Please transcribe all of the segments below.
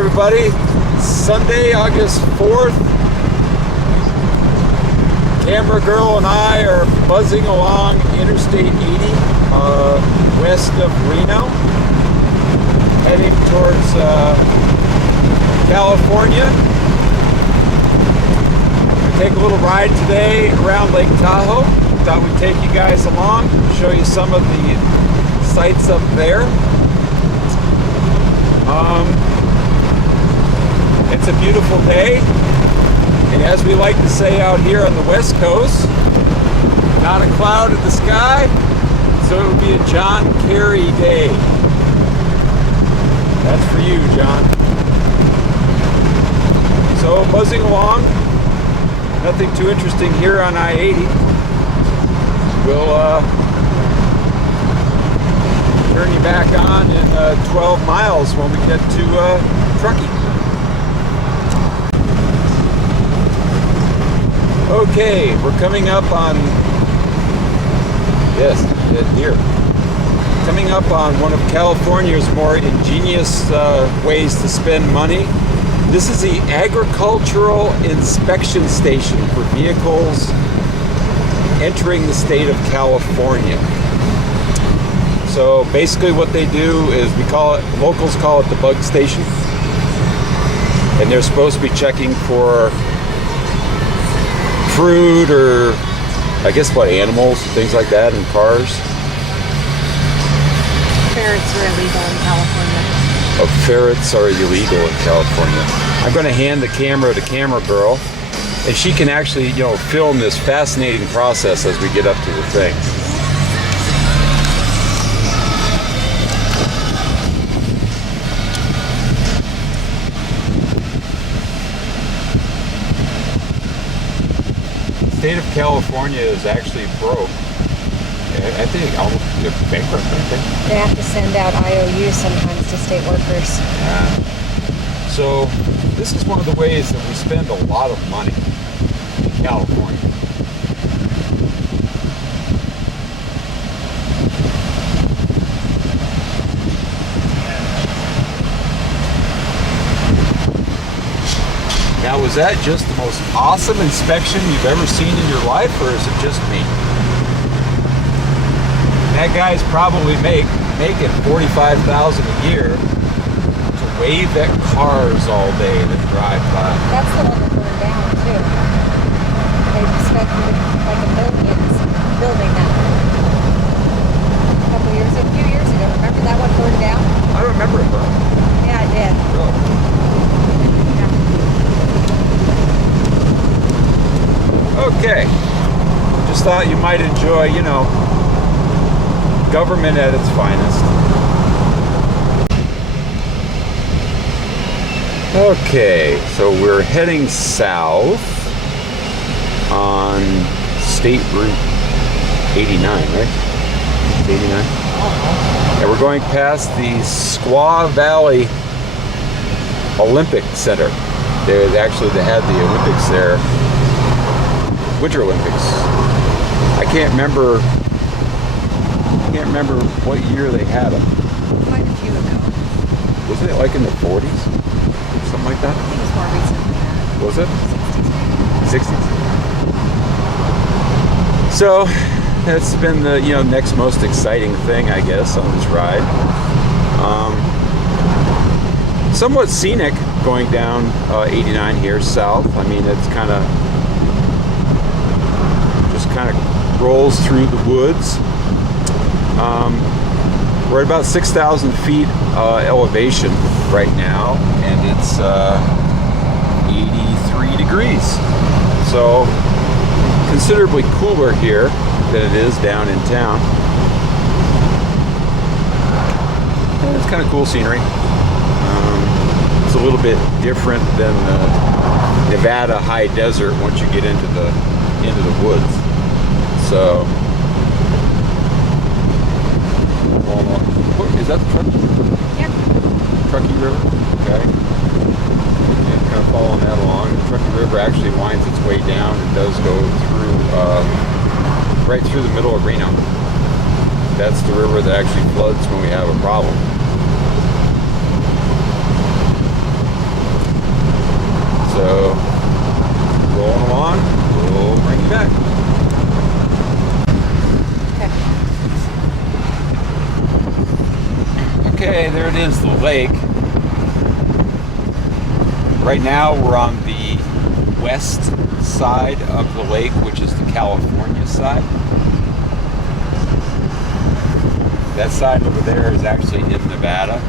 everybody. It's Sunday, August 4th. Camera girl and I are buzzing along Interstate 80 west of Reno, heading towards California. We take a little ride today around Lake Tahoe. Thought we'd take you guys along, show you some of the sights up there. It's a beautiful day, and as we like to say out here on the West Coast, not a cloud in the sky, so it would be a John Kerry day. That's for you, John. So buzzing along, nothing too interesting here on I-80. We'll turn you back on in 12 miles when we get to Truckee. Okay, we're coming up on, yes, deer. Coming up on one of California's more ingenious ways to spend money. This is the Agricultural Inspection Station for vehicles entering the state of California. So basically what they do is, locals call it the bug station. And they're supposed to be checking for fruit or, I guess, animals, things like that in cars. Ferrets are illegal in California. Oh, ferrets are illegal in California. I'm going to hand the camera to camera girl, and she can actually, film this fascinating process as we get up to the thing. The state of California is actually broke. I think almost bankrupt, I think. They have to send out IOUs sometimes to state workers. So this is one of the ways that we spend a lot of money in California. Now, was that just the most awesome inspection you've ever seen in your life, or is it just me? That guy's probably making $45,000 a year to wave at cars all day that drive by. That's the one that burned down too. They spent like $1 million building that one. A few years ago. Remember that one burned down? I don't remember it burning. Yeah, I did. Really? Okay, just thought you might enjoy, government at its finest. Okay, so we're heading south on State Route 89, right? 89? And we're going past the Squaw Valley Olympic Center. They had the Olympics there. Winter Olympics. I can't remember what year they had them. Quite a few ago. Wasn't it like in the 40s? Something like that? I think it was more recent than that. Was it? 60s. So that's been the next most exciting thing, I guess, on this ride. Somewhat scenic going down 89 here south. I mean, it's kind of rolls through the woods. We're at about 6,000 feet elevation right now, and it's 83 degrees. So considerably cooler here than it is down in town. And it's kind of cool scenery. It's a little bit different than the Nevada high desert once you get into the woods. So, is that the Truckee River? Yeah. Truckee River? Okay. And kind of following that along. The Truckee River actually winds its way down and does go through, right through the middle of Reno. That's the river that actually floods when we have a problem. So, rolling along, we'll bring you back. Okay, there it is, the lake. Right now we're on the west side of the lake, which is the California side. That side over there is actually in Nevada.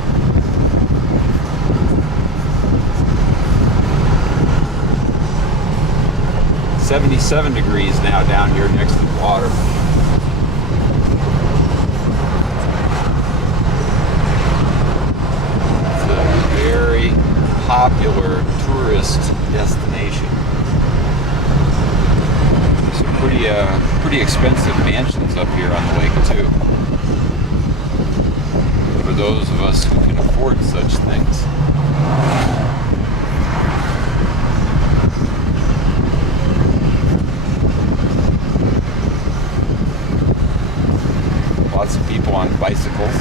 It's 77 degrees now down here next to the water. Very popular tourist destination. Some pretty expensive mansions up here on the lake too. For those of us who can afford such things. Lots of people on bicycles,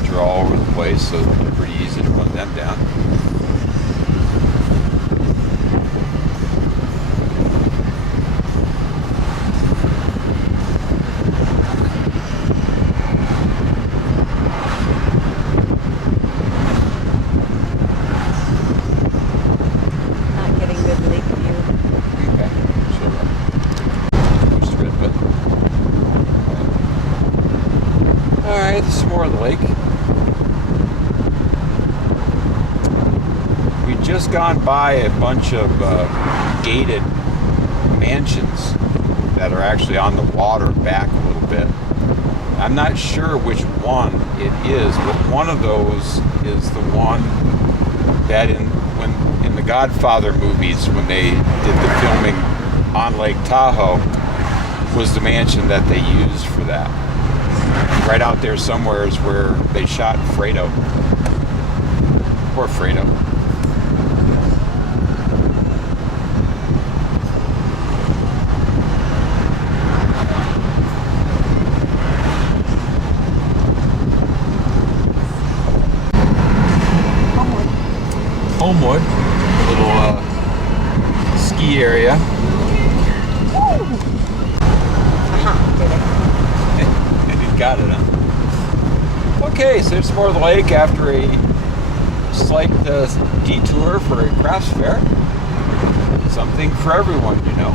which are all over the place, so it's pretty easy to run them down. Not getting good lake view. Okay, sure. Push the red button. Alright, this is more of the lake. We've just gone by a bunch of gated mansions that are actually on the water back a little bit. I'm not sure which one it is, but one of those is the one that in the Godfather movies, when they did the filming on Lake Tahoe, was the mansion that they used for that. Right out there somewhere is where they shot Fredo. Poor Fredo. Homewood, a little ski area. Did it? You got it, huh? Okay, so there's more of the lake after a slight detour for a crafts fair. Something for everyone, you know.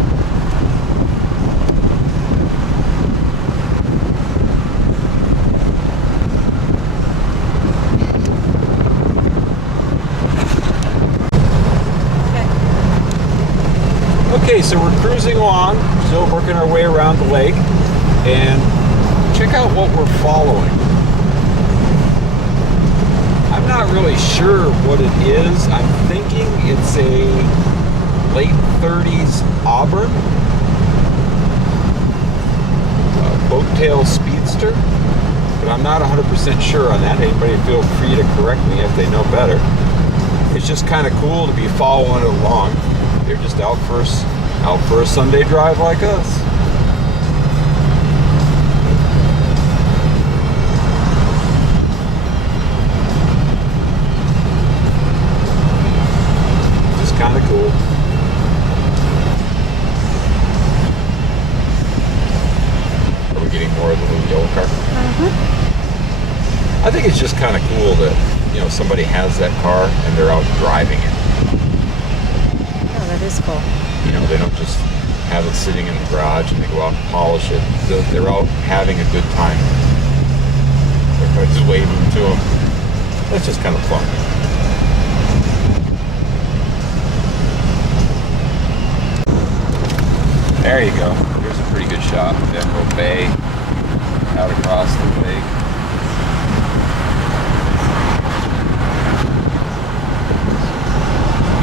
Okay, so we're cruising along, still working our way around the lake, and check out what we're following. I'm not really sure what it is. I'm thinking it's a late 30s Auburn boat-tail speedster, but I'm not 100% sure on that. Anybody feel free to correct me if they know better. It's just kind of cool to be following it along. They're just out for a Sunday drive like us. Just kind of cool. Are we getting more of the little yellow car? I think it's just kind of cool that, you know, somebody has that car and they're out driving it. That is cool. You know, they don't just have it sitting in the garage and they go out and polish it. They're out having a good time. Everybody's just waving to them. That's just kind of fun. There you go. Here's a pretty good shot of Emerald Bay out across the lake.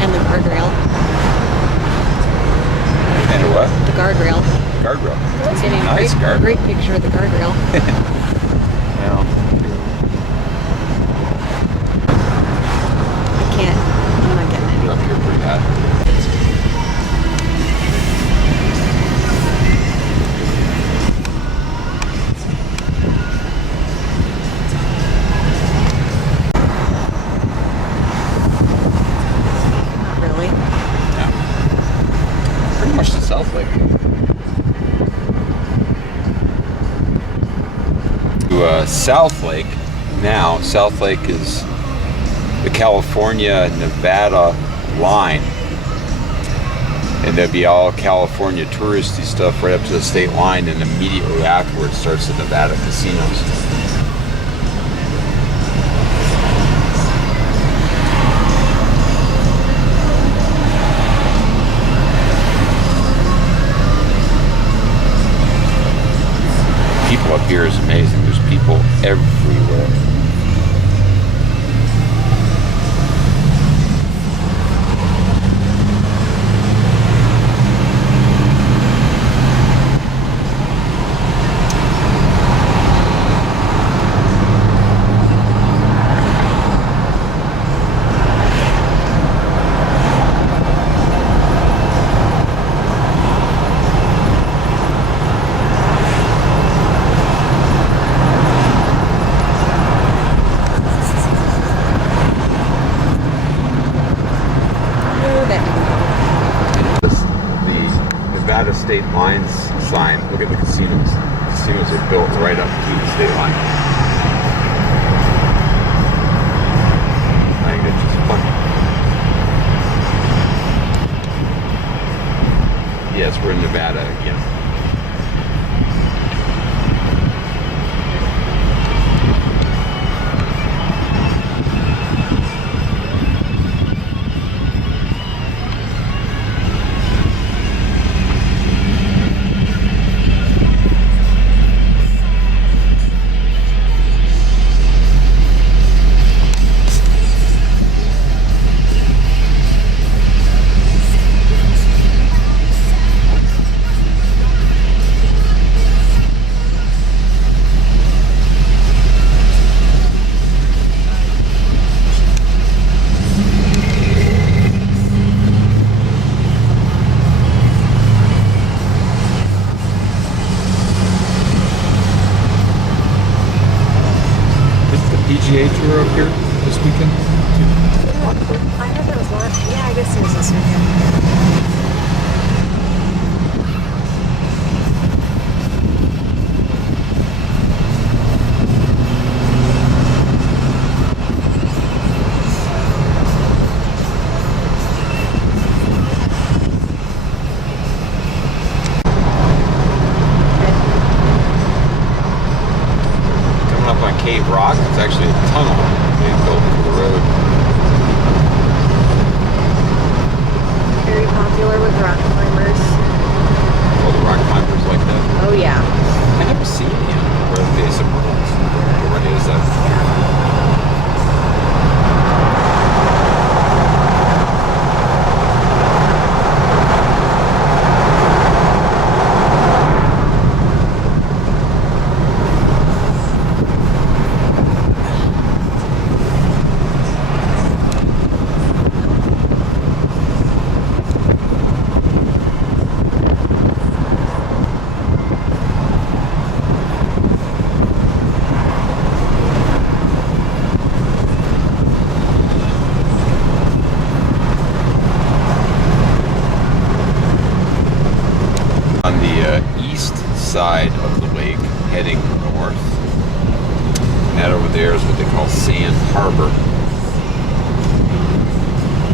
And the guardrail. And a what? The guardrail. Guardrail. I'm getting Nice a guardrail. great picture of the guardrail. Well, I can't. I'm not getting you're it. up here pretty high. Not really. South Lake. Now, South Lake is the California-Nevada line. And there'll be all California touristy stuff right up to the state line, and immediately afterwards starts the Nevada casinos. People up here is amazing. There's people everywhere. Nevada state lines sign. Look at the casinos. Casinos are built right up to the state line. I think it's just funny. Yes, we're in Nevada again. PGA Tour up here this weekend? I heard that was last. Yeah, I guess it was this weekend. Cave Rock. It's actually a tunnel they built for the road. Very popular with rock climbers. All the rock climbers like that. Oh yeah. I never see any of them. Where the base of worlds. Where is that? On the east side of the lake, heading north. And that over there is what they call Sand Harbor.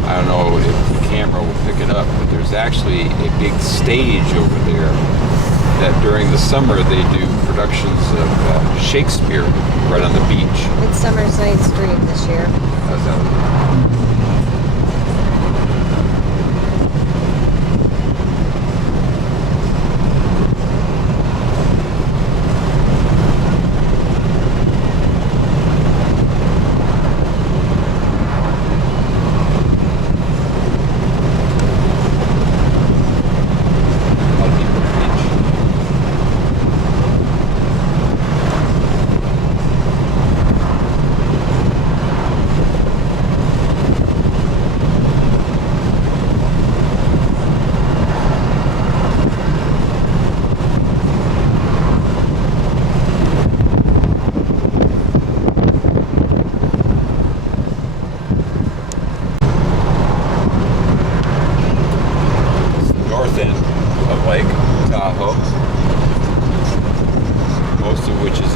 I don't know if the camera will pick it up, but there's actually a big stage over there that during the summer they do productions of Shakespeare right on the beach. Midsummer's Night's Dream this year. How's that?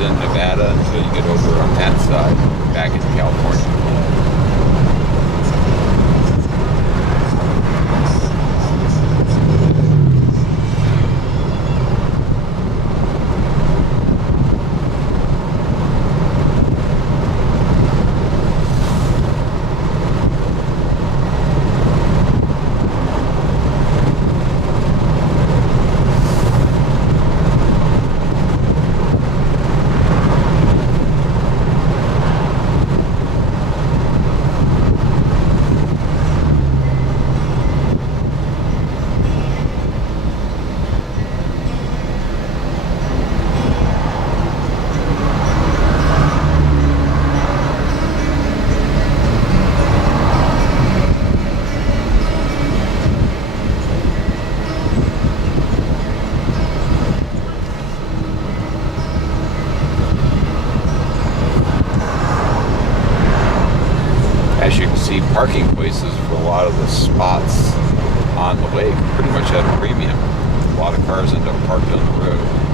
in Nevada until you get over on that side, back into California. As you can see, parking places for a lot of the spots on the lake pretty much at a premium. A lot of cars end up parked on the road.